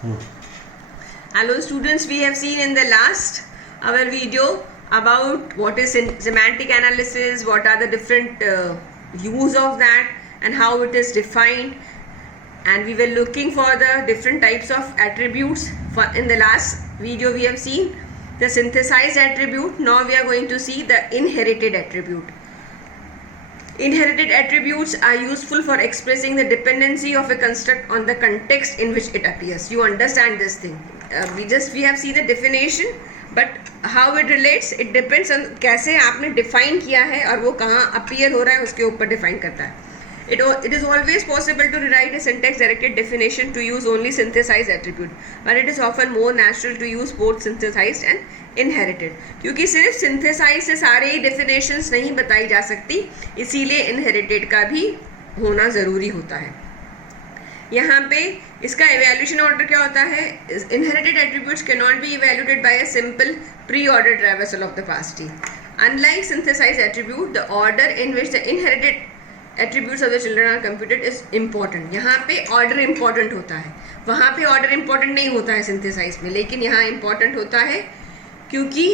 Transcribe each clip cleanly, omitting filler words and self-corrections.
Hello students, we have seen in the last our video about what is semantic analysis, what are the different use of that and how it is defined, and we were looking for the different types of attributes. In the last video we have seen the synthesized attribute. Now we are going to see the inherited attribute. Inherited attributes are useful for expressing the dependency of a construct on the context in which it appears. You understand this thing. We have seen the definition, but how it relates, it depends on कैसे आपने define किया है और वो कहाँ appear हो रहा है उसके ऊपर define करता है. It is always possible to rewrite a syntax directed definition to use only synthesized attribute, but it is often more natural to use both synthesized and inherited. क्योंकि सिर्फ synthesized से सारे ही definitions नहीं बताई जा सकती, इसीलिए inherited का भी होना ज़रूरी होता है. यहाँ पे इसका evaluation order क्या होता है? Inherited attributes cannot be evaluated by a simple pre-ordered traversal of the parse tree. Unlike synthesized attribute, the order in which the inherited attributes of the children are computed is important. यहाँ पे order important होता है, वहाँ पे order important नहीं होता है synthesize में, लेकिन यहाँ important होता है क्योंकि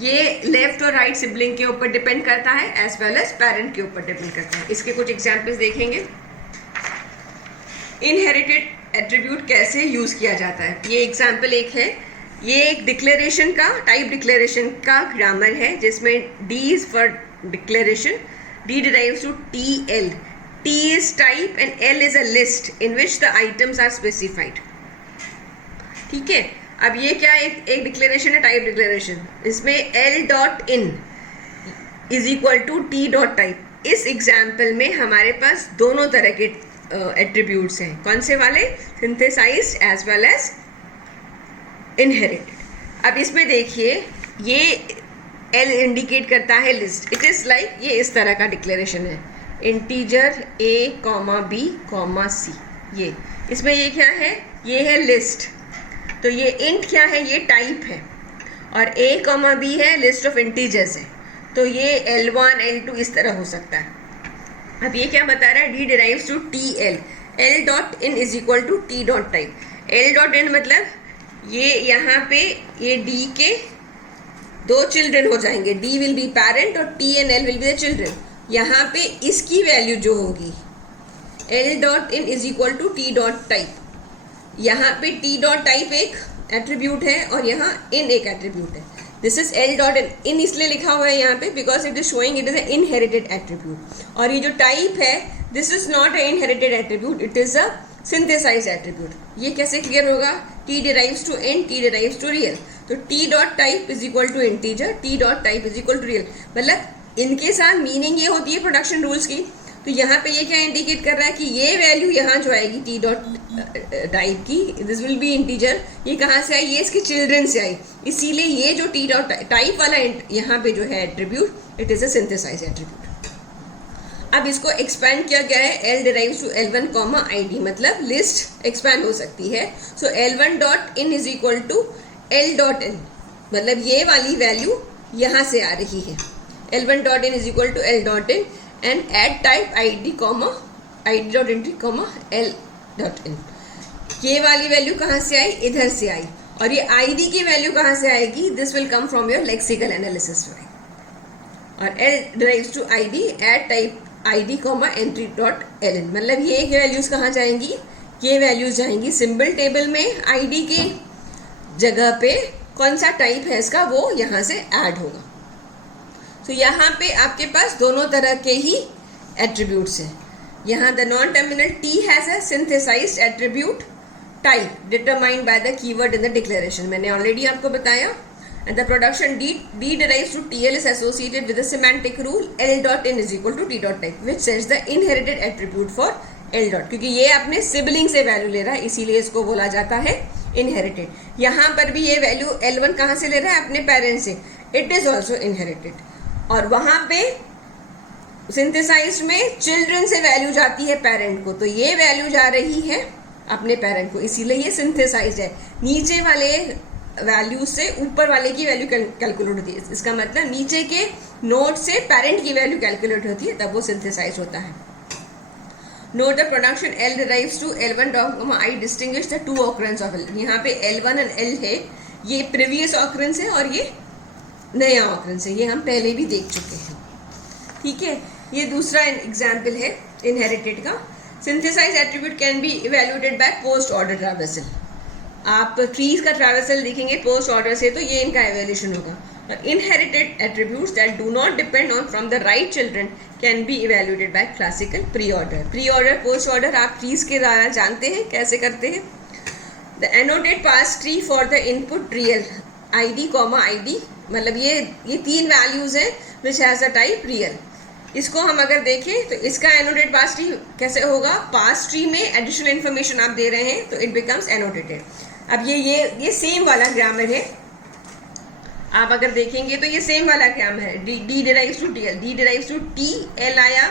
ये लेफ्ट और राइट सिबलिंग के ऊपर डिपेंड करता है एज वेल एज पेरेंट के ऊपर डिपेंड करता है. इसके कुछ एग्जांपल्स देखेंगे. इनहेरिटेड एट्रीब्यूट कैसे यूज किया जाता है, ये एग्जांपल एक है. ये एक डिक्लेरेशन का टाइप डिक्लेरेशन का ग्रामर है जिसमें D is for declaration, D derives to TL. T is type and L is a list in which the items are specified. ठीक है. अब ये क्या एक डिक्लेरेशन है, टाइप डिक्लेरेशन. इसमें L dot in is equal to T dot type. इस example में हमारे पास दोनों तरह के एट्रीब्यूट्स हैं. कौन से वाले? Synthesized as well as inherited. अब इसमें देखिए ये L इंडिकेट करता है लिस्ट. इट इज़ लाइक ये इस तरह का डिक्लेरेशन है, इंटीजर A, B, C. ये इसमें ये क्या है? ये है लिस्ट. तो ये इंट क्या है? ये टाइप है. और A, B है, लिस्ट ऑफ इंटीजर्स है. तो ये L1, L2 इस तरह हो सकता है. अब ये क्या बता रहा है? D derives to TL. L dot in is equal to T dot type. L dot in मतलब ये यहाँ पे ये D के दो चिल्ड्रन हो जाएंगे. D विल बी पेरेंट और T and L will be the children. यहाँ पे इसकी वैल्यू जो होगी L dot in is equal to T dot type. यहाँ पे T डॉट टाइप एक एट्रीब्यूट है और यहाँ इन एक एट्रीब्यूट है. This is L dot in इसलिए लिखा हुआ है यहाँ पे because it is showing it is a inherited attribute. और ये जो टाइप है this is not a inherited attribute, it is a synthesized attribute. ये कैसे क्लियर होगा? T derives to int, T derives to real. तो T dot type is equal to integer, T dot type is equal to real. मतलब इनके साथ meaning ये होती है प्रोडक्शन रूल्स की. तो यहाँ पे ये क्या इंडिकेट कर रहा है कि ये वैल्यू यहाँ जो आएगी T डॉट टाइप की, दिस विल बी इंटीजर. ये कहाँ से आई? ये इसके चिल्ड्रन से आई. इसीलिए ये जो T डॉट टाइप वाला यहाँ पे जो है attribute, it is a synthesized attribute. अब इसको एक्सपैंड किया गया है. L derives to L1, ID मतलब लिस्ट एक्सपैंड हो सकती है. So L1 dot in is equal to L dot in मतलब ये वाली वैल्यू यहाँ से आ रही है. L1 dot in is equal to L dot in and add type ID dot entry L dot in. ये वाली वैल्यू कहाँ से आई? इधर से आई. और ये ID की वैल्यू कहाँ से आएगी? This will come from your lexical analysis. और L derives to ID add type ID entry dot LN मतलब ये वैल्यूज कहाँ जाएंगी? ये वैल्यूज जाएंगी सिंबल टेबल में. ID के जगह पे कौन सा टाइप है इसका वो यहाँ से ऐड होगा. तो यहाँ पे आपके पास दोनों तरह के ही एट्रीब्यूट्स हैं. यहाँ the non terminal T has a synthesized attribute type determined by the keyword in the declaration. मैंने ऑलरेडी आपको बताया. And the production D derives to TL is associated with the semantic rule L dot in is equal to T dot type, which sets the inherited attribute for L dot. क्योंकि ये अपने sibling से value ले रहा है इसीलिए इसको बोला जाता है इनहेरिटेड. यहाँ पर भी ये वैल्यू L1 कहाँ से ले रहा है? अपने पेरेंट से. It is also inherited. और वहाँ पे सिंथेसाइज्ड में चिल्ड्रन से वैल्यू जाती है पेरेंट को, तो ये वैल्यू जा रही है अपने पेरेंट को, इसीलिए ये सिंथेसाइज्ड है. नीचे वाले वैल्यू से ऊपर वाले की वैल्यू कैलकुलेट होती है. इसका मतलब नीचे के नोड से पेरेंट की वैल्यू कैलकुलेट होती है, तब वो सिंथेसाइज होता है. Note the production L derives to L1 dot I distinguish the two occurrence of L. यहाँ पे L1 और L है, ये previous occurrence है और ये नया occurrence है, ये हम पहले भी देख चुके हैं. ठीक है, ये दूसरा एग्जाम्पल है इनहेरिटेड का. Synthesize attribute can be evaluated by post order traversal. आप ट्रीज का ट्रैवर्सल देखेंगे पोस्ट ऑर्डर से तो ये इनका एवेल्यूशन होगा. Inherited attributes that do not depend on from the right children can be evaluated by classical pre-order. Pre-order, post-order आप trees के द्वारा जानते हैं कैसे करते हैं. The annotated parse tree for the input real id, id मतलब ये तीन values हैं which has a type real. इसको हम अगर देखें तो इसका annotated parse tree कैसे होगा. parse tree में additional information आप दे रहे हैं तो it becomes annotated. अब ये सेम वाला ग्रामर है. आप अगर देखेंगे तो ये सेम वाला ग्रामर है. D derives to T L, D derives to T L आया,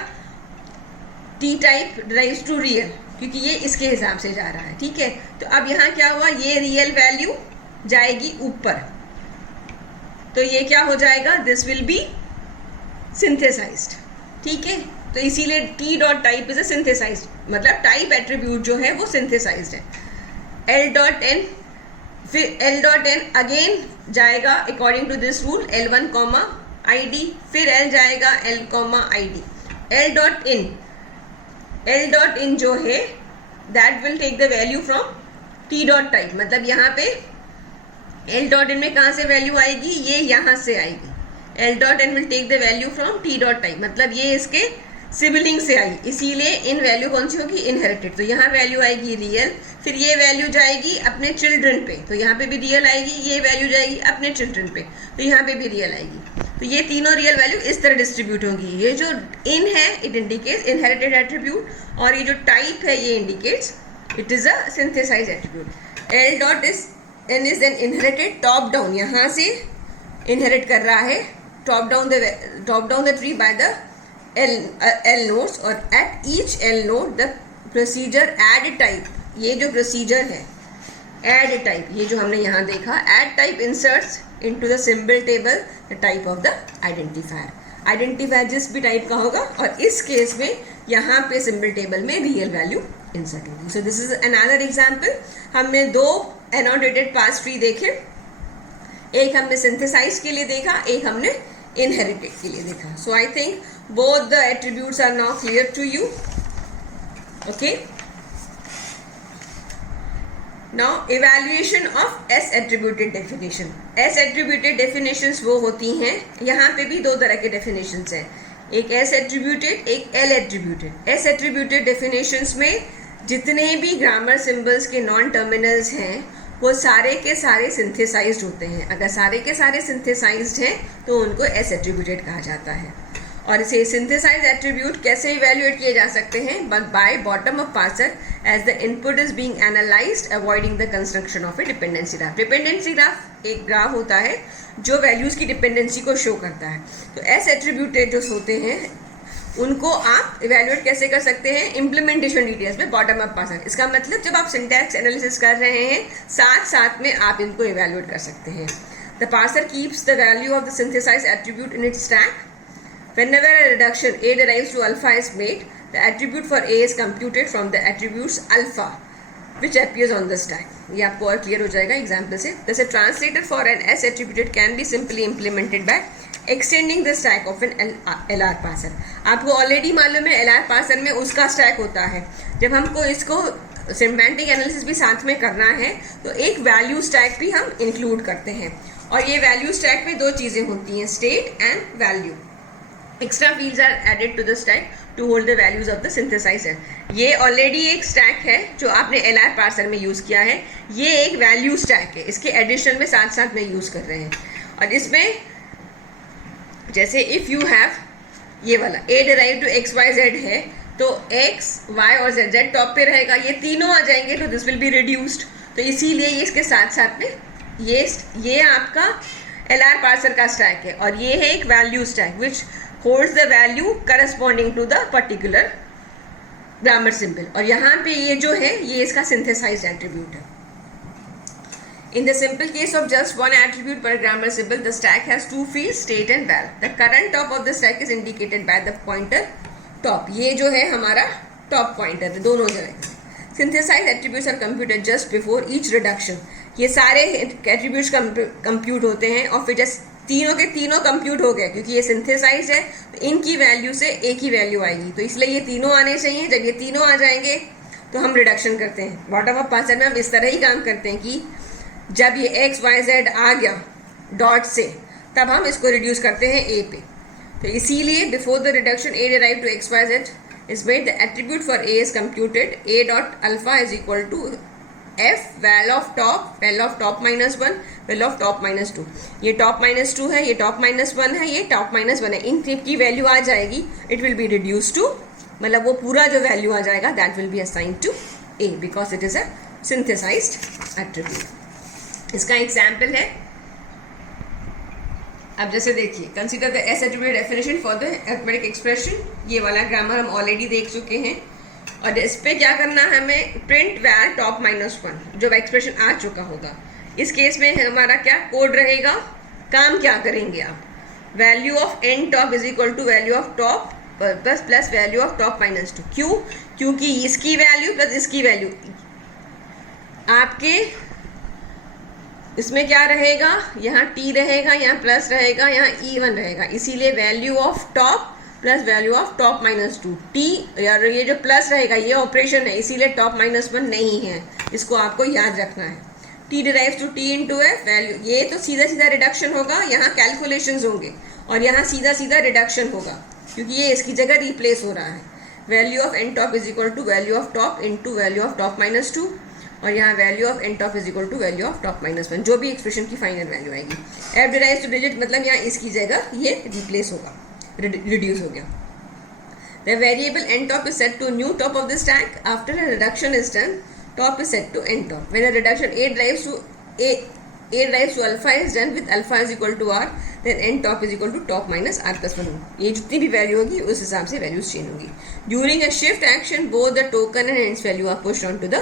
T type derives to real, क्योंकि ये इसके हिसाब से जा रहा है. ठीक है, तो अब यहाँ क्या हुआ, ये रियल वैल्यू जाएगी ऊपर, तो ये क्या हो जाएगा, दिस विल बी सिंथेसाइज्ड. ठीक है, तो इसीलिए T dot type is a synthesized, मतलब टाइप एट्रीब्यूट जो है वो सिंथेसाइज्ड है. एल डॉट एन, फिर एल डॉट एन अगेन जाएगा according to this rule L1 comma I D, फिर एल जाएगा L comma I D. L dot in जो है that will take the value from T dot type. मतलब यहाँ पे L dot इन में कहाँ से वैल्यू आएगी, ये यहाँ से आएगी. L dot in will take the value from T dot type, मतलब ये इसके सिबलिंग से आई, इसीलिए इन वैल्यू कौन सी होगी, इनहेरिटेड. तो यहाँ वैल्यू आएगी रियल, फिर ये वैल्यू जाएगी अपने चिल्ड्रन पे, तो यहाँ पे भी रियल आएगी. ये वैल्यू जाएगी अपने चिल्ड्रन पे, तो यहाँ पे भी रियल आएगी. तो ये तीनों रियल वैल्यू इस तरह डिस्ट्रीब्यूट होंगी. ये जो इन है इट इंडिकेट्स इनहेरिटेड एट्रीब्यूट, और ये जो टाइप है ये indicates it is a synthesize attribute. L dot is in is in inherited top down, यहाँ से इनहेरिट कर रहा है top down the tree by the L nodes, और at each L node the procedure add type, ये जो procedure है add type, ये जो हमने यहाँ देखा add type inserts into the symbol table the type of the identifier. Identifier जिस भी टाइप का होगा, और इस केस में यहाँ पे सिंबल टेबल में रियल वैल्यू इंसर्ट होगी. So this is another example. हमने दो एनोटेटेड पार्स ट्री देखे, एक हमने सिंथेसाइज के लिए देखा, एक हमने इनहेरिटेड के लिए देखा. So I think both the attributes are now clear to you. Okay, now evaluation of S attributed definition. S attributed definitions वो होती हैं, यहाँ पे भी दो तरह के definitions हैं, एक S attributed, एक L attributed. S attributed definitions में जितने भी ग्रामर सिंबल्स के नॉन टर्मिनल्स हैं वो सारे के सारे सिंथेसाइज्ड होते हैं. अगर सारे के सारे सिंथेसाइज्ड हैं तो उनको S attributed कहा जाता है. और इसे सिंथेसाइज एट्रीब्यूट कैसे इवेल्युएट किए जा सकते हैं, by bottom up parser as the input is being analyzed avoiding the construction of a dependency graph. Dependency graph एक ग्राफ होता है जो वैल्यूज़ की डिपेंडेंसी को शो करता है. तो एस एट्रीब्यूटेड जो होते हैं उनको आप इवेल्युएट कैसे कर सकते हैं, इम्प्लीमेंटेशन डिटेल्स में बॉटम अप पार्सर. इसका मतलब जब आप सिंटैक्स एनालिसिस कर रहे हैं साथ साथ में आप इनको इवेल्युएट कर सकते हैं. The parser keeps the value of the synthesize attribute in its stack. Whenever a reduction A derives to alpha is made, the attribute for A is computed from the attributes alpha, which appears on the stack. ये आपको और clear हो जाएगा example से. Thus a translator for an S attributed can be simply implemented by extending the stack of an LR parser. आपको already मालूम है LR parser में उसका स्टैक होता है. जब हमको इसको सिमेंटिक एनालिसिस भी साथ में करना है तो एक वैल्यू स्टैक भी हम इंक्लूड करते हैं, और ये वैल्यू स्टैक में दो चीज़ें होती हैं, state and value. Extra fields are added to the stack to hold the values of the synthesizer. ये ऑलरेडी एक स्टैक है जो आपने LR पार्सर में यूज़ किया है, ये एक वैल्यू स्टैक है, इसके एडिशन में साथ साथ में यूज़ कर रहे हैं. और इसमें जैसे इफ़ यू हैव ये वाला A डिराइव टू XYZ है तो X, Y और Z टॉप पे रहेगा, ये तीनों आ जाएंगे तो दिस विल बी रिड्यूस्ड. तो इसीलिए ये इसके साथ साथ में ये आपका LR पार्सर का स्टैक है, और ये है एक value stack which holds the value corresponding to the particular grammar symbol. और यहाँ पे ये जो है ये इसका synthesized attribute है. In the simple case of just one attribute per grammar symbol, the stack has two fields, state and val. The current top of the stack is indicated by the pointer top. ये जो है हमारा top pointer है, दोनों जगह। Synthesize attributes are computed just before each reduction. ये सारे attributes compute होते हैं और फिर जस्ट तीनों के तीनों कंप्यूट हो गए, क्योंकि ये सिंथेसाइज है तो इनकी वैल्यू से एक ही वैल्यू आएगी, तो इसलिए ये तीनों आने चाहिए। जब ये तीनों आ जाएंगे तो हम रिडक्शन करते हैं। बॉटम अप पार्सर में हम इस तरह ही काम करते हैं कि जब ये एक्स वाई जेड आ गया डॉट से, तब हम इसको रिड्यूस करते हैं ए पे। तो इसीलिए before the reduction A derive to X Y Z is made, the attribute for A is computed, A dot alpha is equal to F val of top minus one, val of top minus two. ये top minus two है, ये top minus one है, ये top minus one है। इन की value आ जाएगी, it will be reduce to, मतलब वो पूरा जो वैल्यू आ जाएगा that will be assigned to A because it is a synthesized attribute. इसका एग्जाम्पल है, अब जैसे देखिए, consider the S attribute definition for the arithmetic expression. ये वाला ग्रामर हम ऑलरेडी देख चुके हैं। और इस पे क्या करना है हमें, print val top minus one, जो एक्सप्रेशन आ चुका होगा। इस केस में हमारा क्या कोड रहेगा, काम क्या करेंगे आप, value of N top is equal to value of top plus value of top minus two. क्यों, क्योंकि इसकी वैल्यू प्लस इसकी वैल्यू, आपके इसमें क्या रहेगा, यहाँ टी रहेगा, यहाँ प्लस रहेगा, यहाँ E1 रहेगा, इसीलिए value of top plus value of top minus to. T यार ये जो प्लस रहेगा ये ऑपरेशन है, इसीलिए टॉप माइनस वन नहीं है, इसको आपको याद रखना है। T derives to T into F value, ये तो सीधा सीधा रिडक्शन होगा, यहाँ कैलकुलेशंस होंगे, और यहाँ सीधा सीधा रिडक्शन होगा क्योंकि ये इसकी जगह रिप्लेस हो रहा है। Value of N top is equal to value of top into value of top minus two, और यहाँ value of N top is equal to value of top minus one, जो भी एक्सप्रेशन की फाइनल वैल्यू आएगी। F derives to digit, मतलब यहाँ इसकी जगह ये रिप्लेस होगा, रिड्यूस हो गया। The variable n top is set to new top of the stack. After a reduction is done, top is set to n top. When a reduction a drives to alpha is done with alpha is equal to r, then n top is equal to top minus r plus 1. ये जितनी भी value होगी उस हिसाब से values change होगी। During a shift action, both the token and its value are pushed onto the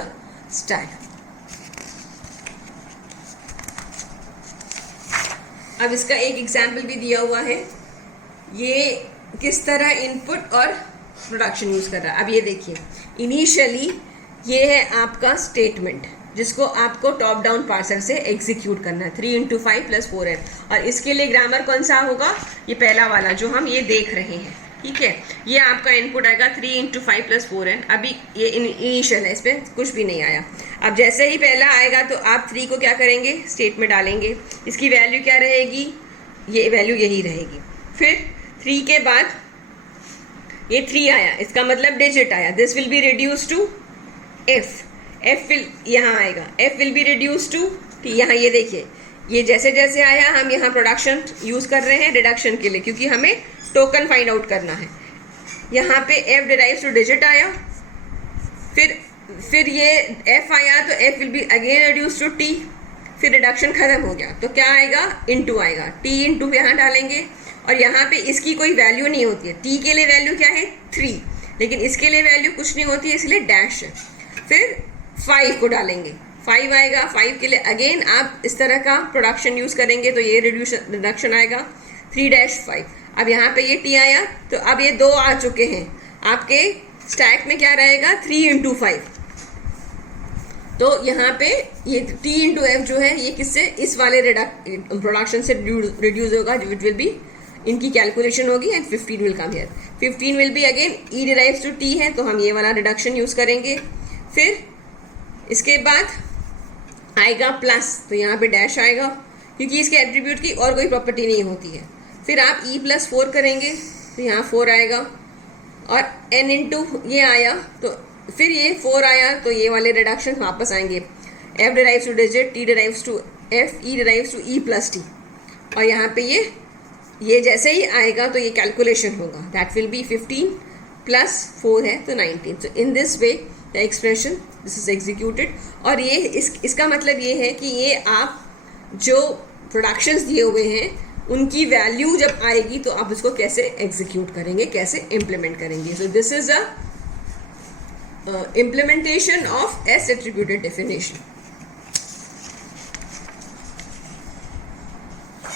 stack. अब इसका एक एग्जाम्पल भी दिया हुआ है, ये किस तरह इनपुट और प्रोडक्शन यूज़ कर रहा है। अब ये देखिए, इनिशियली ये है आपका स्टेटमेंट जिसको आपको टॉप डाउन पार्सर से एग्जीक्यूट करना है, 3 × 5 + 4n, और इसके लिए ग्रामर कौन सा होगा, ये पहला वाला जो हम ये देख रहे हैं, ठीक है। ये आपका इनपुट आएगा 3 × 5 + 4n। अभी ये इनिशियल है, इस पर कुछ भी नहीं आया। अब जैसे ही पहला आएगा तो आप 3 को क्या करेंगे, स्टेट में डालेंगे, इसकी वैल्यू क्या रहेगी, ये वैल्यू यही रहेगी। फिर 3 के बाद ये 3 आया, इसका मतलब डिजिट आया, this will be reduce to F will यहाँ आएगा, F will be reduce to T. यहाँ ये देखिए, ये जैसे जैसे आया हम यहाँ प्रोडक्शन यूज़ कर रहे हैं रिडक्शन के लिए, क्योंकि हमें टोकन फाइंड आउट करना है। यहाँ पे एफ डिराइव्स टू डिजिट आया, फिर ये एफ आया तो F will be again reduce to T, फिर रिडक्शन खत्म हो गया तो क्या आएगा, इनटू आएगा, टी इंटू यहाँ डालेंगे, और यहाँ पे इसकी कोई वैल्यू नहीं होती है। टी के लिए वैल्यू क्या है 3, लेकिन इसके लिए वैल्यू कुछ नहीं होती है, इसलिए डैश है। फिर 5 को डालेंगे, 5 आएगा, 5 के लिए अगेन आप इस तरह का प्रोडक्शन यूज़ करेंगे तो ये रिडक्शन आएगा 3-5। अब यहाँ पे ये टी आया तो अब ये 2 आ चुके हैं, आपके स्टैक में क्या रहेगा 3 × 5। तो यहाँ पे ये टी इंटू एफ जो है ये किससे, इस वाले प्रोडक्शन से रिड्यूस होगा, इट विल बी, इनकी कैलकुलेशन होगी and 15 will come here. 15 will be again E derives to T है तो हम ये वाला रिडक्शन यूज़ करेंगे। फिर इसके बाद आएगा प्लस, तो यहाँ पे डैश आएगा क्योंकि इसके एट्रीब्यूट की और कोई प्रॉपर्टी नहीं होती है। फिर आप E+4 करेंगे तो यहाँ 4 आएगा, और n इंटू ये आया तो फिर ये 4 आया तो ये वाले रिडक्शन वापस आएंगे, f derives to digit, t derives to f, e derives to e plus t, और यहाँ पे ये जैसे ही आएगा तो ये कैलकुलेशन होगा, दैट विल बी 15 + 4 है तो 19। तो in this way the expression this is executed. और ये इसका मतलब ये है कि ये आप जो प्रोडक्शंस दिए हुए हैं उनकी वैल्यू जब आएगी तो आप इसको कैसे एग्जीक्यूट करेंगे, कैसे इम्प्लीमेंट करेंगे। So this is a implementation of S attributed definition.